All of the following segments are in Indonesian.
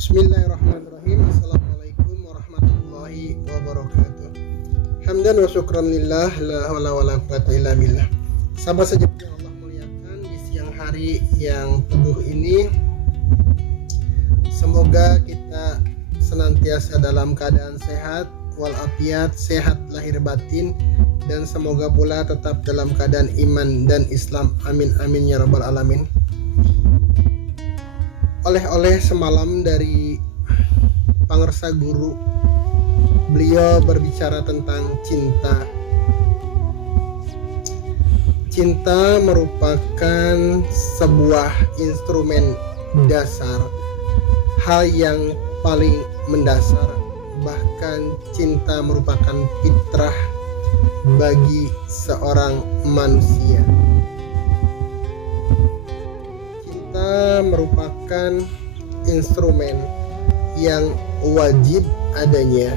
Bismillahirrahmanirrahim. Assalamualaikum warahmatullahi wabarakatuh. Hamdan wa syukran lillah, la haula wala quwwata illa billah. Sahabat sejati yang Allah muliakan, di siang hari yang teduh ini, semoga kita senantiasa dalam keadaan sehat walafiat, sehat lahir batin, dan semoga pula tetap dalam keadaan iman dan Islam. Amin amin ya rabbal alamin. Oleh-oleh semalam dari Pangersa Guru, beliau berbicara tentang cinta. Cinta merupakan sebuah instrumen dasar, hal yang paling mendasar. Bahkan cinta merupakan fitrah bagi seorang manusia. Cinta merupakan instrumen yang wajib adanya,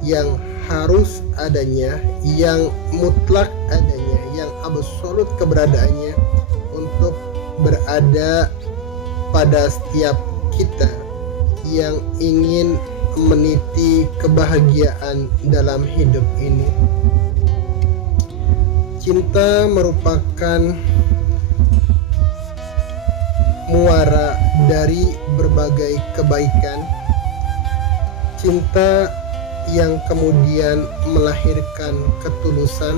yang harus adanya, yang mutlak adanya, yang absolut keberadaannya untuk berada pada setiap kita yang ingin meniti kebahagiaan dalam hidup ini. Cinta merupakan muara dari berbagai kebaikan. Cinta yang kemudian melahirkan ketulusan,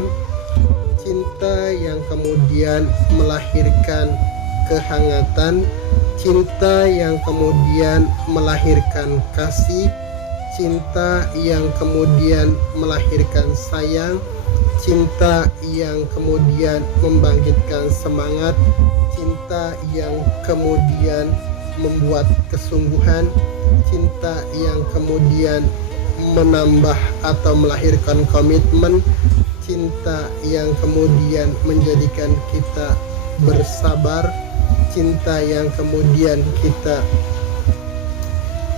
cinta yang kemudian melahirkan kehangatan, cinta yang kemudian melahirkan kasih, cinta yang kemudian melahirkan sayang, cinta yang kemudian membangkitkan semangat, cinta yang kemudian membuat kesungguhan, cinta yang kemudian menambah atau melahirkan komitmen, cinta yang kemudian menjadikan kita bersabar, cinta yang kemudian kita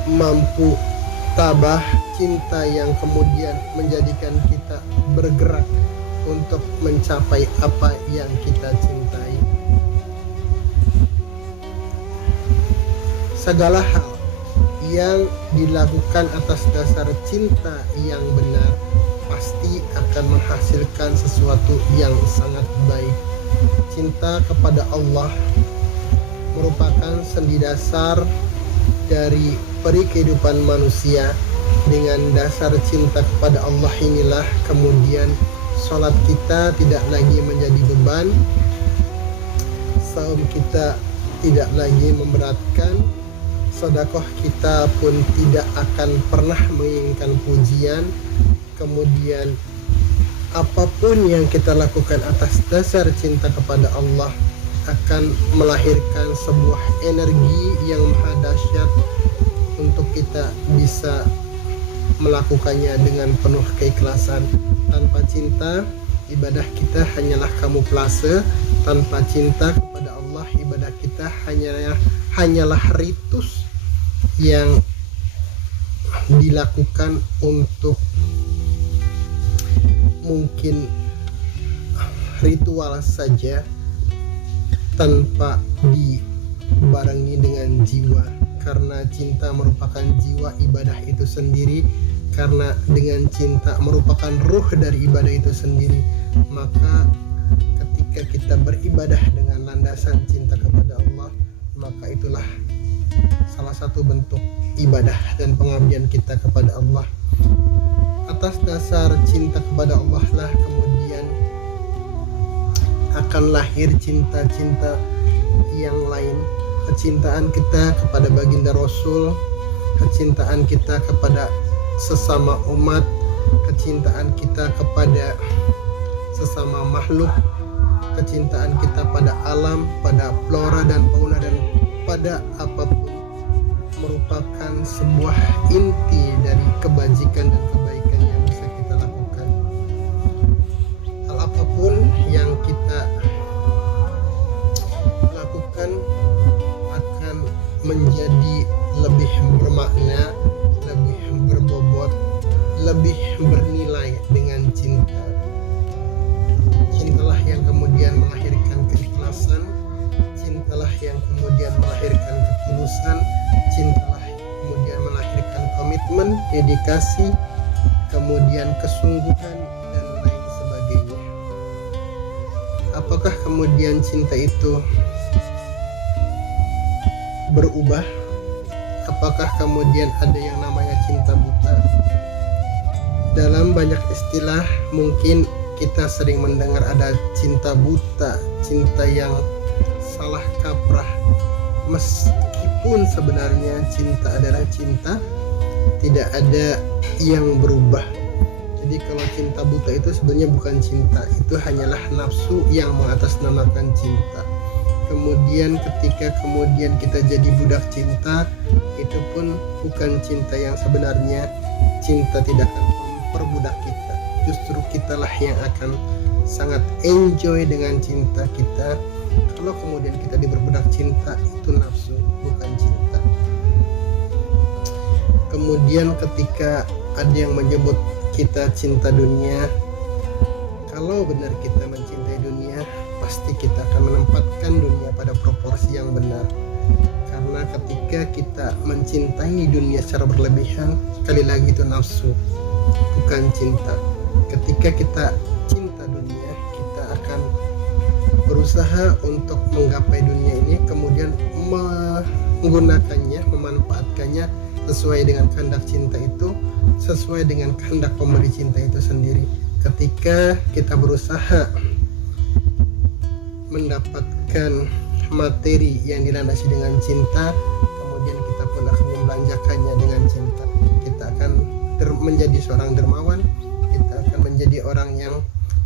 mampu tabah, cinta yang kemudian menjadikan kita bergerak untuk mencapai apa yang kita cintai. Segala hal yang dilakukan atas dasar cinta yang benar pasti akan menghasilkan sesuatu yang sangat baik. Cinta kepada Allah merupakan sendi dasar dari peri kehidupan manusia. Dengan dasar cinta kepada Allah inilah kemudian sholat kita tidak lagi menjadi beban, saum kita tidak lagi memberatkan, sedekah kita pun tidak akan pernah menginginkan pujian. Kemudian apapun yang kita lakukan atas dasar cinta kepada Allah akan melahirkan sebuah energi yang maha dahsyat untuk kita bisa melakukannya dengan penuh keikhlasan. Tanpa cinta, ibadah kita hanyalah kamuflase. Tanpa cinta kepada Allah, ibadah kita hanyalah ritus yang dilakukan untuk mungkin ritual saja, tanpa dibarengi dengan jiwa. Karena cinta merupakan jiwa ibadah itu sendiri, karena dengan cinta merupakan ruh dari ibadah itu sendiri. Maka ketika kita beribadah dengan landasan cinta kepada Allah, maka itulah salah satu bentuk ibadah dan pengabdian kita kepada Allah. Atas dasar cinta kepada Allah lah kemudian akan lahir cinta-cinta yang lain. Kecintaan kita kepada baginda Rasul, kecintaan kita kepada sesama umat, kecintaan kita kepada sesama makhluk, kecintaan kita pada alam, pada flora dan fauna, dan pada apapun merupakan sebuah inti dari kebajikan dan kebaikan yang bisa kita lakukan. Hal apapun yang kita lakukan akan menjadi lebih bermakna, lebih berbobot, lebih bernilai dengan cinta. Cintalah yang kemudian melahirkan keikhlasan, cintalah yang kemudian melahirkan ketulusan, cintalah komitmen, dedikasi, kemudian kesungguhan, dan lain sebagainya. Apakah kemudian cinta itu berubah? Apakah kemudian ada yang namanya cinta buta? Dalam banyak istilah mungkin kita sering mendengar ada cinta buta, cinta yang salah kaprah. Meskipun sebenarnya cinta adalah cinta, tidak ada yang berubah. Jadi kalau cinta buta itu sebenarnya bukan cinta, itu hanyalah nafsu yang mengatasnamakan cinta. Kemudian ketika kemudian kita jadi budak cinta, itu pun bukan cinta yang sebenarnya. Cinta tidak akan memperbudak kita, justru kitalah yang akan sangat enjoy dengan cinta kita. Kalau kemudian kita diperbudak cinta, itu nafsu, bukan cinta. Kemudian ketika ada yang menyebut kita cinta dunia, kalau benar kita mencintai dunia, pasti kita akan menempatkan dunia pada proporsi yang benar. Karena ketika kita mencintai dunia secara berlebihan, sekali lagi itu nafsu, bukan cinta. Ketika kita cinta dunia, kita akan berusaha untuk menggapai dunia ini, kemudian menggunakannya, memanfaatkannya sesuai dengan kehendak cinta itu, sesuai dengan kehendak pemberi cinta itu sendiri. Ketika kita berusaha mendapatkan materi yang dilandasi dengan cinta, kemudian kita pun akan membelanjakannya dengan cinta. Kita akan menjadi seorang dermawan, kita akan menjadi orang yang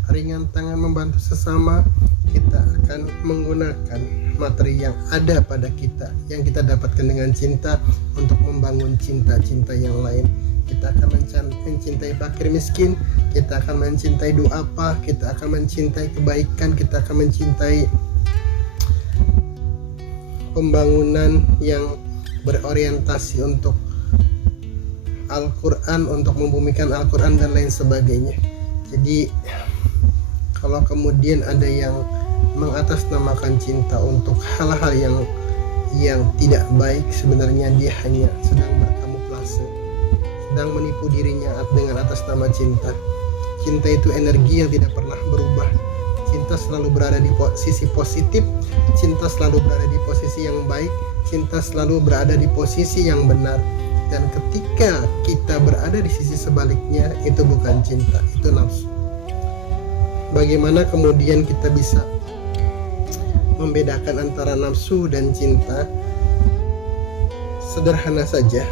ringan tangan membantu sesama. Kita akan menggunakan materi yang ada pada kita, yang kita dapatkan dengan cinta, untuk membangun cinta-cinta yang lain. Kita akan mencintai fakir miskin, kita akan mencintai du'afa, kita akan mencintai kebaikan, kita akan mencintai pembangunan yang berorientasi untuk Al-Quran, untuk membumikan Al-Quran dan lain sebagainya. Jadi kalau kemudian ada yang mengatasnamakan cinta untuk hal-hal yang tidak baik, sebenarnya dia hanya sedang berkamuflase, sedang menipu dirinya dengan atas nama cinta. Cinta itu energi yang tidak pernah berubah. Cinta selalu berada di posisi positif, cinta selalu berada di posisi yang baik, cinta selalu berada di posisi yang benar. Dan ketika kita berada di sisi sebaliknya, itu bukan cinta, itu nafsu. Bagaimana kemudian kita bisa membedakan antara nafsu dan cinta? Sederhana saja,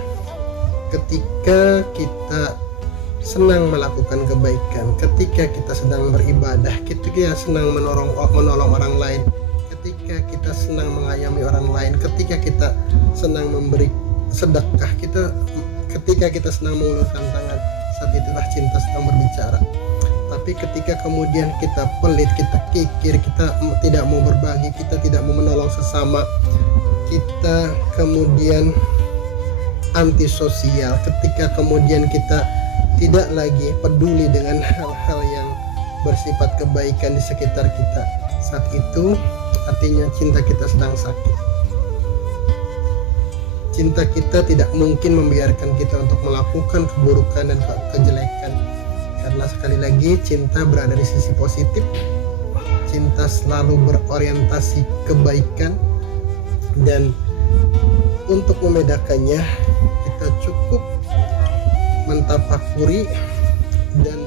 ketika kita senang melakukan kebaikan, ketika kita sedang beribadah, ketika senang menolong orang lain, ketika kita senang mengayomi orang lain, ketika kita senang memberi sedekah, ketika kita senang mengulurkan tangan, saat itulah cinta sedang berbicara. Tapi ketika kemudian kita pelit, kita kikir, kita tidak mau berbagi, kita tidak mau menolong sesama, kita kemudian antisosial, ketika kemudian kita tidak lagi peduli dengan hal-hal yang bersifat kebaikan di sekitar kita, saat itu artinya cinta kita sedang sakit. Cinta kita tidak mungkin membiarkan kita untuk melakukan keburukan dan kejelekan. Karena sekali lagi cinta berada di sisi positif, cinta selalu berorientasi kebaikan. Dan untuk membedakannya, kita cukup mentafakuri dan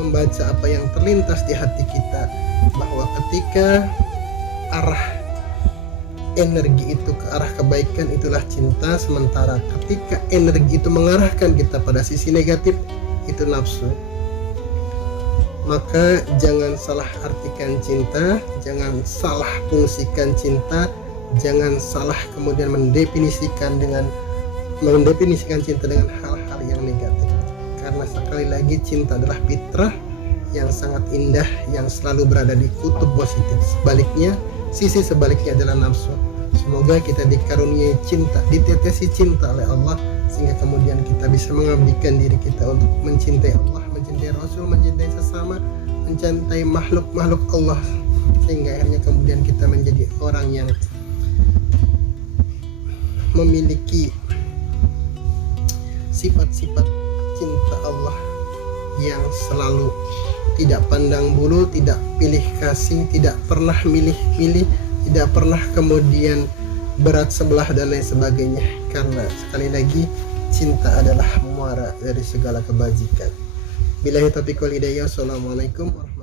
membaca apa yang terlintas di hati kita, bahwa ketika arah energi itu ke arah kebaikan, itulah cinta. Sementara ketika energi itu mengarahkan kita pada sisi negatif, itu nafsu. Maka jangan salah artikan cinta, jangan salah fungsikan cinta, jangan salah kemudian mendefinisikan cinta dengan hal-hal yang negatif. Karena sekali lagi cinta adalah fitrah yang sangat indah, yang selalu berada di kutub positif. Sebaliknya, sisi sebaliknya adalah nafsu. Semoga kita dikaruniai cinta, ditetesi cinta oleh Allah, sehingga kemudian kita bisa mengabdikan diri kita untuk mencintai Allah, mencintai Rasul, mencintai sesama, mencintai makhluk-makhluk Allah, sehingga akhirnya kemudian kita menjadi orang yang memiliki sifat-sifat cinta Allah yang selalu tidak pandang bulu, tidak pilih kasih, tidak pernah milih-milih, tidak pernah kemudian berat sebelah dan lain sebagainya. Karena sekali lagi cinta adalah muara dari segala kebajikan. Billahi taufiq wal hidayah. Assalamualaikum warahmatullahi wabarakatuh.